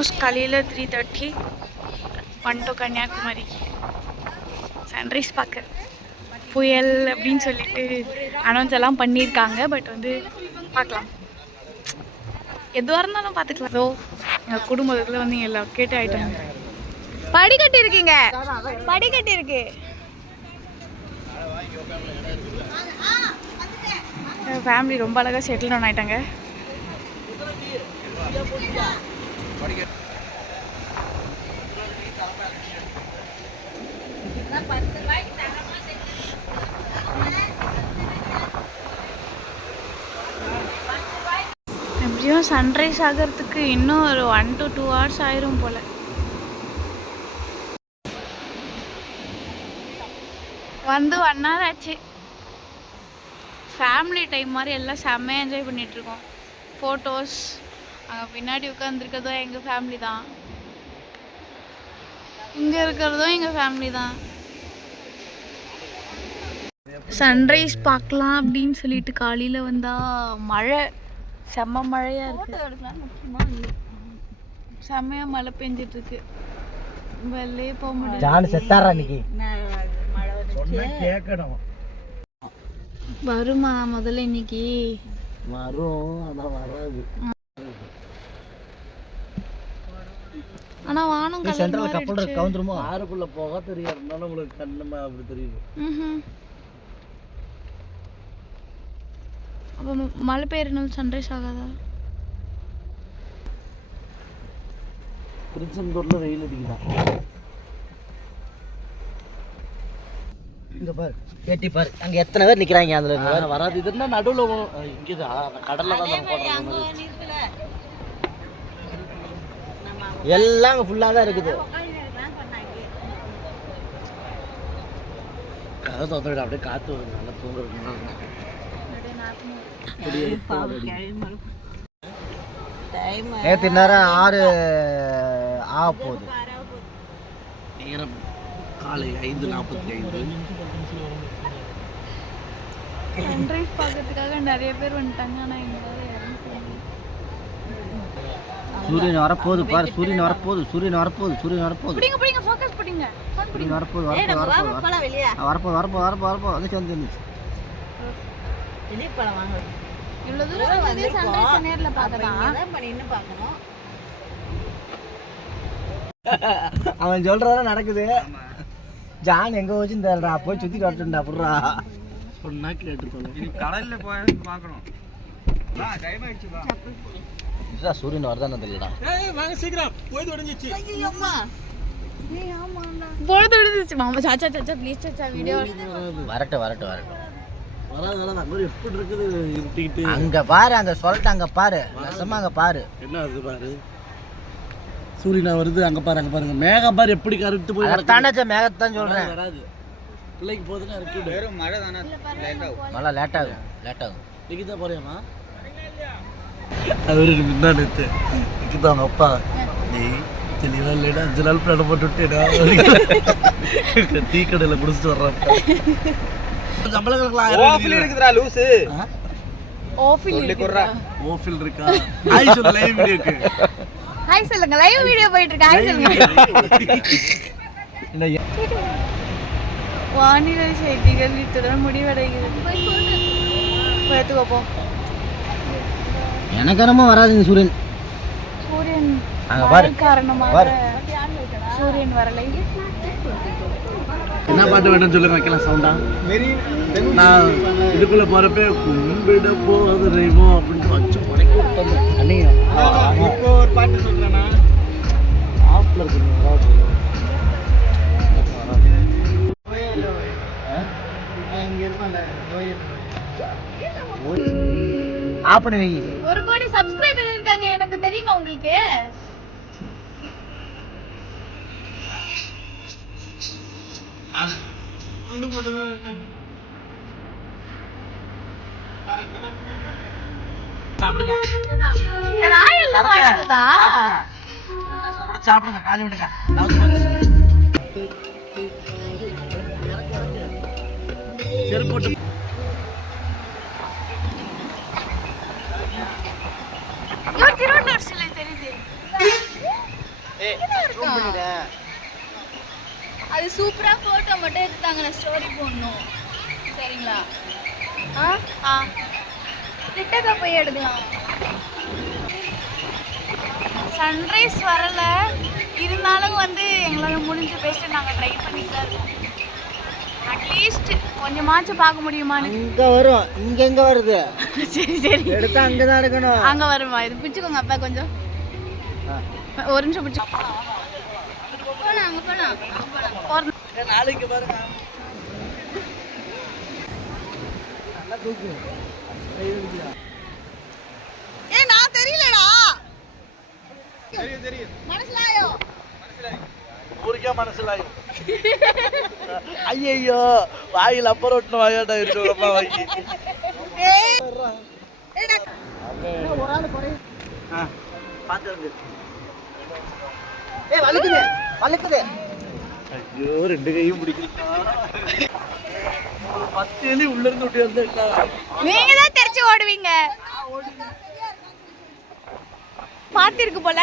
Almost காலையில் 3:30 வந்துட்டோம் கன்னியாகுமரிக்கு சன்ரைஸ் பார்க்க. புயல் அப்படின்னு சொல்லிட்டு அனௌன்ஸ் எல்லாம் பண்ணியிருக்காங்க. பட் வந்து பார்க்கலாம், எதுவாக இருந்தாலும் பார்த்துக்கலாம். ஸோ எங்கள் குடும்பத்தில் வந்து எல்லாம் கேட்டு ஆகிட்டாங்க. படிக்கட்டு இருக்கீங்க, படிக்கட்டு இருக்கு. ஃபேமிலி ரொம்ப அழகாக செட்டில் டவுன் ஆகிட்டாங்க. எப்படியும் சன்ரைஸ் ஆகிறதுக்கு இன்னும் ஒரு 1 to 2 hours ஆயிரும் போல். வந்து 1 hour ஆச்சு. ஃபேமிலி டைம் மாதிரி எல்லாம் செம்மையாக என்ஜாய் பண்ணிகிட்ருக்கோம். ஃபோட்டோஸ், அங்கே பின்னாடி உட்காந்துருக்கிறதும் எங்கள் ஃபேமிலி தான், இங்கே இருக்கிறதும் எங்கள் ஃபேமிலி தான். சன்ரைஸ் பார்க்கலாம் அப்படின்னு சொல்லிட்டு காலையில் வந்தால் மழை, செம்ம மழையாக இருக்குது. செம்மையாக மழை பெஞ்சிட்ருக்கு. வெளியே போக முடியாது. வருமா முதல்ல இன்னைக்கு வரும், ஆனால் வராது. ஆனா வானம் சென்ட்ரல் கப்பல் கவுந்துருமோ ஆறுக்குள்ள போக தெரியாது, இருந்தாலும் உங்களுக்கு கண்ணுமா அப்படி தெரியுது. அப்போ மழை பெய்யறனால சன்ரைஸ் ஆகாதா? திருச்செந்தூர்ல வெயில் அடிக்குதான். இங்க பாரு, கேட்டி பாரு, அங்க எத்தனை பேர் நிக்கிறாங்க. அதுல வராது. இதுன்னா நடுவுல இங்கதான் கடல்ல தான் எல்லாம் ஃபுல்லா தான் இருக்குது. கதை தோத்த அப்படியே காத்து வருது, நல்லா தூங்குறது. நேற்று நேரம் 6 ஆக போகுது. நேரம் காலை 5:45. சன்ரைஸ் பார்க்கறதுக்காக நிறைய பேர் வந்துட்டாங்க. ஆனால் எங்களால் சூரியன் வரப்போகுது பாரு, சூரியன் வரப்போகுது, சூரியன் வரப்போகுது, சூரியன் வரப்போகுது. பிடிங்க ஃபோக்கஸ் பிடிங்க. சூரியன் வரப்போகுது, வரப்போகுது வந்து வந்துச்சு. இவ்வளோ தூரம் வந்து சன்ரைஸ் நேரில் பார்க்கலாம். அவன் சொல்றதா நடக்குது. ஜான் எங்க வச்சுன்னு தெரியலடா, போய் சுத்தி வரட்டும்டா. புடுறா சொன்னா கேட்டு கடல்ல போய் பார்க்கணும். சூரியன் வரதானே தெரியலடா. வாங்க சீக்கிரம், போய் உடைஞ்சிச்சு. பொழுது விடுந்துச்சு மாமா. சாச்சா சாச்சா ப்ளீஸ் சாச்சா வீடியோ வரட்டும். வராதடா, அங்க எப்படி இருக்குது இருட்டிட்டு. அங்க பாரு, அங்க சொல்லிட்டு அங்க பாரு, நசமா அங்க பாரு. என்ன அது பாரு, சூரியனா வருது. அங்க பாரு, அங்க பாருங்க மேகம் பாரு எப்படி கருட்டு போய். தானச்ச மேகத்தான் சொல்றேன். வராது, பிள்ளைக்கு போதுனா இருக்கு. வெறும் மழை தான, மழை லேட் ஆகும். இன்னைக்கு தான் போறியாமா? அவரு முன்னா நேத்து இதுதான் அவங்க அப்பா. நீ தெளிவா இல்லைடா, 5 நாள் பிளான் போட்டு விட்டேடா. டீ கடையில குடிச்சிட்டு வர்றப்ப ஓஃபில் இருக்குதுடா லூசு. ஓஃபில் இருக்கா? ஹாய் சொல்லு லைவ் வீடியோக்கு. ஹாய் சொல்லுங்க, லைவ் வீடியோ போயிட்டு இருக்கு. ஹாய் சொல்லுங்க. வானிலை செய்திகள் இத்துடன் முடிவடைகிறது. போய்த்துக்கோ போ. எனக்கு என்னமோ வராதுங்க சூரியன். அங்க பாரு, காரணமாக சூரியன் வரலை. என்ன பாட்டு வேணும்னு சொல்லுங்க, வைக்கலாம் சவுண்டா. நான் இதுக்குள்ள போறப்ப கும்பிட போதுமோ அப்படின்னு வச்சு உடக்கி விட்டேன். இப்போ ஒரு பாட்டு சொல்றேன்னா ஆஃப்ல இருக்கு. ஆப் பண்ணி வை. 1 கோடி சப்ஸ்கிரைபர் இருக்காங்க, எனக்கு தெரியுமா உங்களுக்கு? சாப்பிடுங்க, காலி விடுங்க. செருப்பு திருவள்ளூர் சிலை தெரியுது. அது சூப்பரா போட்டோ மட்டும் எடுத்தாங்க, நான் ஸ்டோரி போடணும். சரிங்களா? கிட்டக்க போய் எடுக்கலாம். சன்ரைஸ் வரல, இருந்தாலும் வந்து எங்களால் முடிஞ்ச பெஸ்ட்டு நாங்கள் ட்ரை பண்ணிட்டு தான் இருக்கோம். அட்லீஸ்ட் கொஞ்சமாச்சும் பார்க்க முடியுமான்னு. இங்கே வரும், இங்கே எங்கே வருது? சரி சரி, எடுத்தா அங்கே தான் எடுக்கணும். அங்கே வருமா? இது பிடிச்சிக்கோங்க அப்பா, கொஞ்சம் ஒரு நிமிஷம் பிடிச்சி போகலாம். அங்கே போகலாம். நாளைக்கு பாருங்க. நல்லா தூக்கு. நான் தெரியலடா. தெரியும். மனசுலாயோ ஊருக்கே மனசுலாயும். ஐயோ வாயில் அப்புறம் ஒட்டு வாயாட்டா இருக்கா வாங்கி. ஒரு ஆள் குறை. பார்த்து வலிக்குது வலிக்குது. ஐயோ 2 கையும் பிடிக்கிறா. 10 எலி உள்ள இருந்து விட்டு வந்து நீங்க தான் தெரிச்சு ஓடுவீங்க. பாத்திருக்கு போல.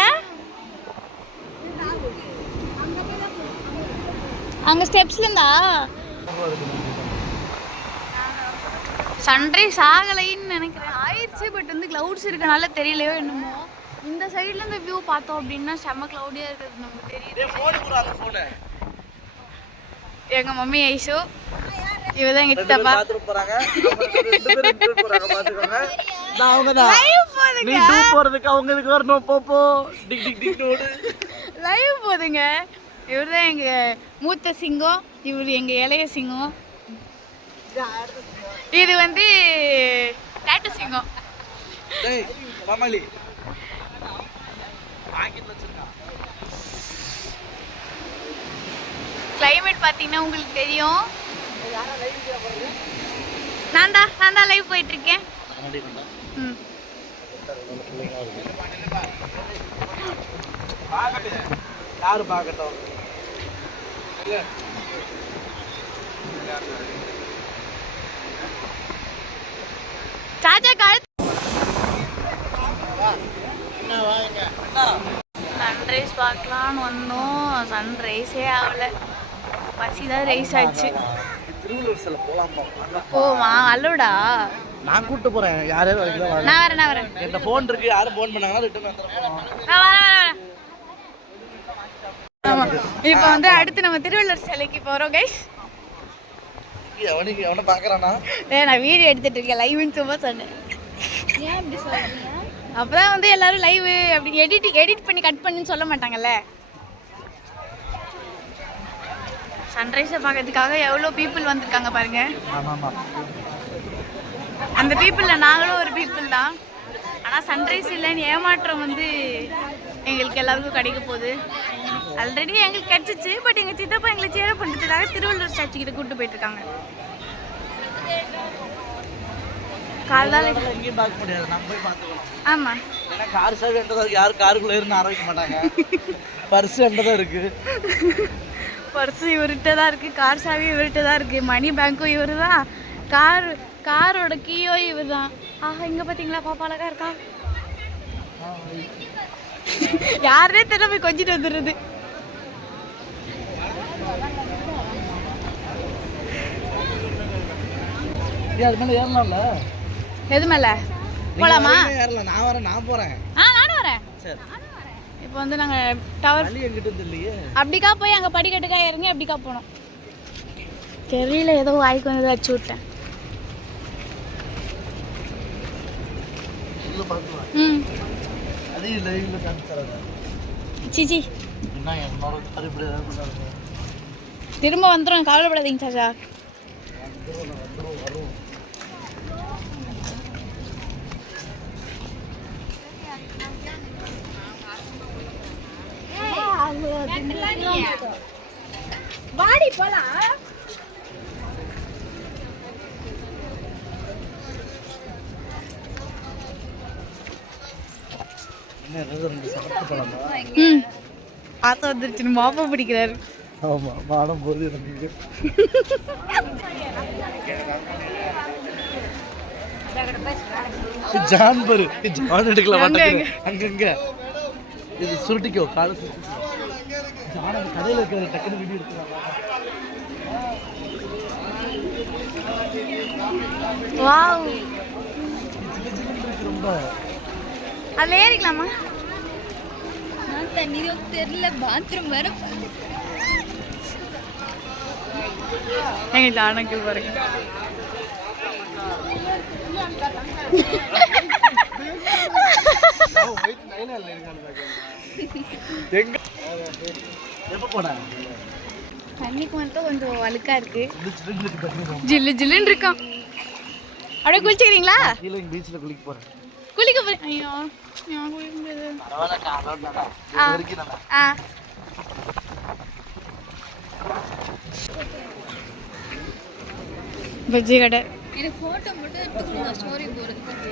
அங்க ஸ்டெப்ஸ்ல இருந்தா சன்ரைஸ் ஆகலைன்னு நினைக்கிறேன். ஆயிடுச்சு, பட் வந்து கிளவுட்ஸ் இருக்கனால தெரியலையோ என்னமோ. இந்த சைடுல இருந்து வியூ பார்த்தோம் அப்படின்னா செம்ம கிளவுடியா இருக்குது நமக்கு தெரியுது. எங்க மம்மி ஐஷு, இவதான் எங்க சித்தப்பா. லைவ் போதுங்க. இவர் தான் எங்க மூத்த சிங்கம், இவர் எங்க இளைய சிங்கம். இது வந்து டாட்டு சிங்கம். கிளைமேட் பார்த்தீங்கன்னா உங்களுக்கு தெரியும். நான் தான் லைவ் போயிட்டு இருக்கேன். யாரு பார்க்கட்டும். சாச்சா கால் சன்ரைஸ் பார்க்கலான்னு வந்தோம், சன்ரைஸே ஆகல. பசி தான் ரைஸ் ஆச்சு. திருவள்ளூர் போலாமா? போமா அல்லோடா. நான் கூப்பிட்டு போறேன். யாரும் வரல. நான் வரேன். என்கிட்ட ஃபோன் இருக்கு. யாரும் ஃபோன் பண்ணாங்கன்னா ரிட்டர்ன் வந்துடுறேன். நான் வரேன். ஆமா, இப்போ வந்து அடுத்து நம்ம திருவள்ளூர் சிலைக்கு போறோம் கைஸ். அவனை பார்க்கறானா? நான் வீடியோ எடுத்துட்டு இருக்கேன், லைவ்னு சும்மா சொன்னேன். ஏன் அப்படி சொல்றீங்க? அப்பதான் வந்து எல்லாரும் லைவ் அப்படி எடிட் பண்ணி கட் பண்ணுன்னு சொல்ல மாட்டாங்கல்ல. சன்ரைஸை பார்க்கறதுக்காக எவ்வளோ பீப்புள் வந்திருக்காங்க பாருங்க. அந்த பீப்புளில் நாங்களும் ஒரு பீப்புள் தான். ஆனால் சன்ரைஸ் இல்லைன்னு ஏமாற்றம் வந்து எங்களுக்கு எல்லாருக்கும் கிடைக்க போகுது. ஆல்ரெடி எங்களுக்கு கிடச்சிச்சு, பட் எங்கள் சித்தப்பா எங்களை சேர பண்ணுறதுக்காக திருவள்ளூர் ஸ்டாச்சு கிட்ட கூப்பிட்டு போயிட்டுருக்காங்க. காலைல எங்கேயும் பார்க்க முடியாது, நம்ம போய் பார்த்துக்கலாம். ஆமாம், ஏன்னா கார் சாவி என்றதா யாரும் காருக்குள்ளே இருந்து ஆரம்பிக்க மாட்டாங்க. பர்ஸு என்றதான் இருக்குது. பர்ஸு இவர்கிட்ட தான் இருக்குது, கார் சாவி இவர்கிட்ட தான் இருக்குது, மணி பேங்க்கும் இவர் தான், காரோட கீயோ இவர் தான். ஆஹா, இங்கே பார்த்தீங்களா பாப்பா அழகா இருக்கா? யாரே தெரியல, போய் கொஞ்சிட்டு வந்துடுறது. அது மேலே ஏறலாம்ல? எது மேலே போகலாமா? ஏறலாம். நான் வரேன், நான் போகிறேன். நானும் வரேன். சரி, இப்போ வந்து நாங்கள் டவர் எங்கிட்ட இல்லையே, அப்படிக்கா போய் அங்கே படிக்கட்டுக்கா இறங்கி அப்படிக்கா போனோம். தெரியல, ஏதோ வாய்க்கு வந்து அடிச்சு விட்டேன். ம், அதையும் லைவ்ல காமிச்சாரா? சிச்சி என்ன என்னோட கருப்படி ஏதாவது திரும்ப வந்துடும், கவலைப்படாதீங்க சாச்சா. வாடி போலாம். ஆசை வந்துருச்சு, மாப்பா பிடிக்கிறாரு. ஆமா, மாடம் போது எனக்கு ஜான் பாரு, ஜான் எடுக்கல மாட்டாங்க. அங்கங்க இது சுருட்டிக்கோ, காலை சுருட்டிக்கோ. கடையில் இருக்கிற டக்குனு வீடியோ எடுத்துக்கலாம். வாவ், ரொம்ப அதில் ஏறிக்கலாமா? நான் தண்ணீரோ தெரியல, பாத்ரூம் வர எங்க ஜானகில் பாருங்க. எப்போ போனா தண்ணிக்கு மட்டும் கொஞ்சம் அழுக்கா இருக்கு, ஜில்லு ஜில்லுன்னு இருக்கும். அப்படியே குளிச்சுக்கிறீங்களா? கீழே பீச்சில் குளிக்க போகிறேன். குளிக்க போறேன். ஐயோ நான் குளிக்க முடியாது. ஆ பஜ்ஜி கடை. எனக்கு ஃபோட்டோ மட்டும் எடுத்துக்கோங்க, ஸ்டோரி போகிறதுக்கு.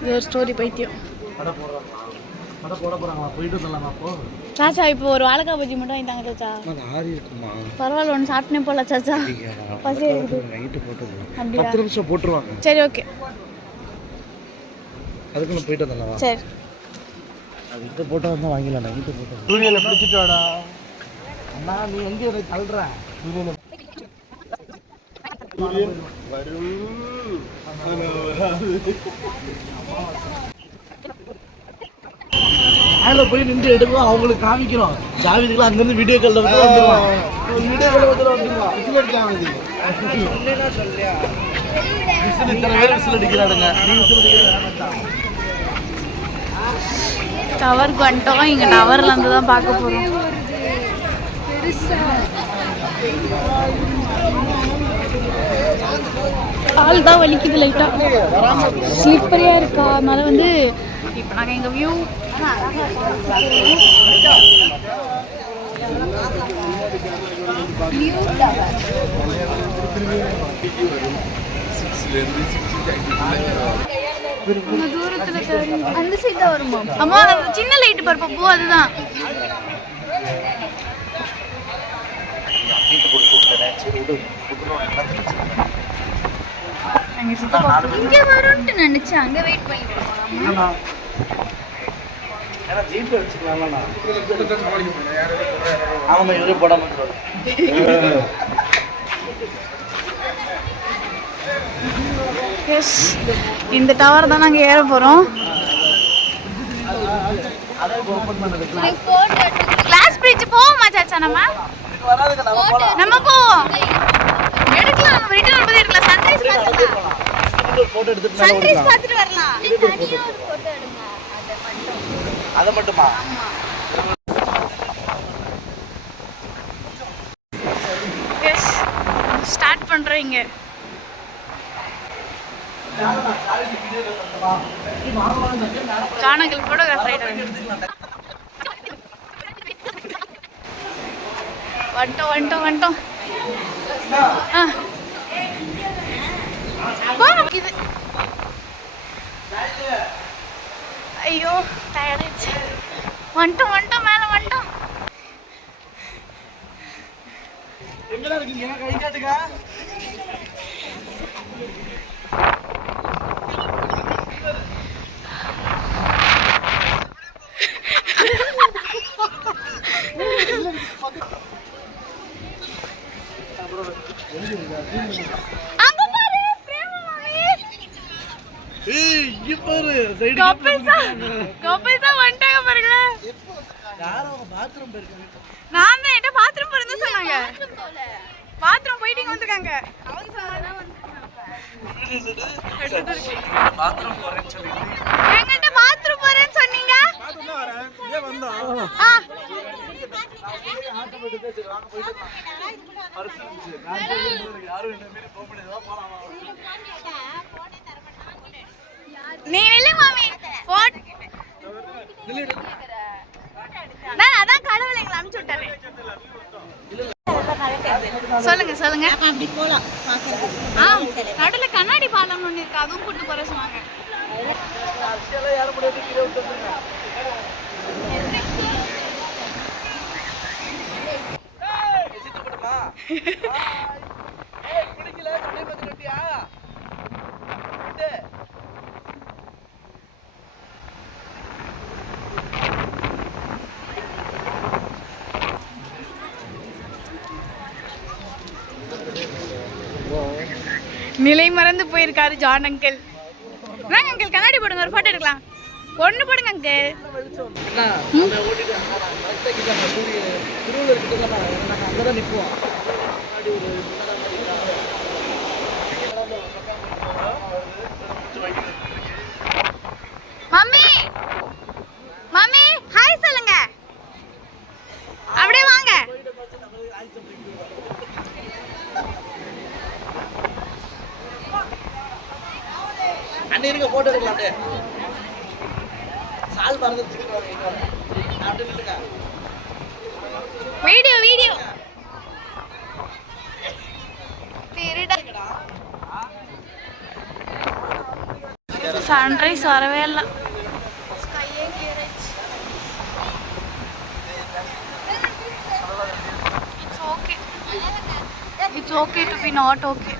இது ஒரு ஸ்டோரி பைத்தியம். கடை போட போகிறாங்களா? போயிட்டு வந்துடலாமா? அப்போ சாச்சா இப்போ ஒரு வாழைக்காய் பஜ்ஜி மட்டும் வாங்கிட்டாங்க சாச்சா. ஆறி இருக்குமா? பரவாயில்ல, ஒன்று சாப்பிட்டே போகல சாச்சா. பசி இருக்குது. நைட்டு போட்டு அப்படியா? 10 நிமிஷம் போட்டுருவாங்க. சரி ஓகே, அதுக்கு நான் போயிட்டு வந்துடலாமா? சரி. அது இப்போ போட்டால் வந்து வாங்கிடலாம். நைட்டு போட்டு சூரியனை பிடிச்சிட்டு வாடா அண்ணா. நீ எங்கே எனக்கு தள்ளுற? சூரியனை மேலே போய் நின்று எடுக்கிறோம், அவங்களுக்கு காமிக்கிறோம். ஜாவிதுக்குலாம் அங்கேருந்து வீடியோ காலில் வந்து வந்துடுவான். வீடியோ காலில் வந்துடுவான். விசில் அடிக்காம சொல்லியா? விசில் இத்தனை பேர் விசில் அடிக்கிறானுங்க. நீ விசில் அடிக்கிறா? டவருக்கு வந்துட்டோம். இங்கே டவர்ல இருந்து தான் பார்க்க போகிறோம். கால் தான் வலிக்குது லைட்டாக, ஸ்லிப்பரியாக இருக்கா. அதனால வந்து இப்போ நாங்கள் எங்கள் வியூ தூரத்தில் அந்த சைடு தான் வருமா? அம்மா, அந்த சின்ன லைட்டு பருப்ப பூ அதுதான். இங்கே வரும்னு நினைச்சேன், அங்கே வெயிட் பண்ணிட்டு இருக்கோம். ஜீப் வச்சுக்கலாம். ஆமாம், இவரே போட மாட்டோம். எஸ், இந்த டவர் தான் நாங்கள் ஏற போகிறோம். கிளாஸ் பிரிட்ஜ் போவோமா சாச்சா? நம்ம போவோம், எடுக்கலாம். நம்ம ரிட்டர்ன் வரும்போது எடுக்கலாம். சன்ரைஸ் பார்த்துக்கலாம். சன்ரைஸ் பார்த்துட்டு வரலாம். தனியாக ஒரு ஃபோட்டோ எடுங்க, அதை மட்டுமா? எஸ், ஸ்டார்ட் பண்ணுறோம். இங்கே ஜானகில் ஃபோட்டோகிராஃபர் ஆகிட்டு வந்துட்டோம். இது ஐயோ டயர்டாயிடுச்சு. வந்துட்டோம், மேலே வந்துட்டோம். எங்கடா இருக்கீங்க? கை காட்டுங்க. அங்க பாரு, பிரேமா மாமி. ஏய், இங்க பாரு, சைடு கப்பிள்ஸா வந்துட்டாங்க பாருங்க. யாரோ பாத்ரூம் போயிருக்காங்க. நான் தான் என்ன பாத்ரூம் போறேன்னு சொன்னாங்க. பாத்ரூம் போயிட்டு இங்க வந்திருக்காங்க. பாத்ரூம் போறேன்னு சொல்லி என்கிட்ட பாத்ரூம் போறேன்னு சொன்னீங்க. ஏன் வந்தோம்? நீங்க நில்லுங்க மாமி. நான் அதான் கடவுளை எங்களை அனுப்பிச்சு விட்டாரு. சொல்லுங்க. அப்படி போகலாம். நடுவில் கண்ணாடி பாலம் ஒன்று இருக்கு, அதுவும் கூட்டு போற சொன்னாங்க. நிலை மறந்து போயிருக்காரு ஜான் அங்கிள். வாங்க அங்கிள், கண்ணாடி போடுங்க, ஒரு ஃபோட்டோ எடுக்கலாம். ஒன்று போடுங்க அங்கிள். அங்கதான் நிற்போம். மம்மி மம்மி ஹாய் சொல்லுங்க. அப்படியே வாங்க. அண்ணே இருக்க போட்டோ எடுக்கலாம். அப்படியே சால் மறந்து அப்படியே நில்லுங்க. வீடியோ வீடியோ சன்ரைஸ் வரவே இல்லை. It's okay to be not okay.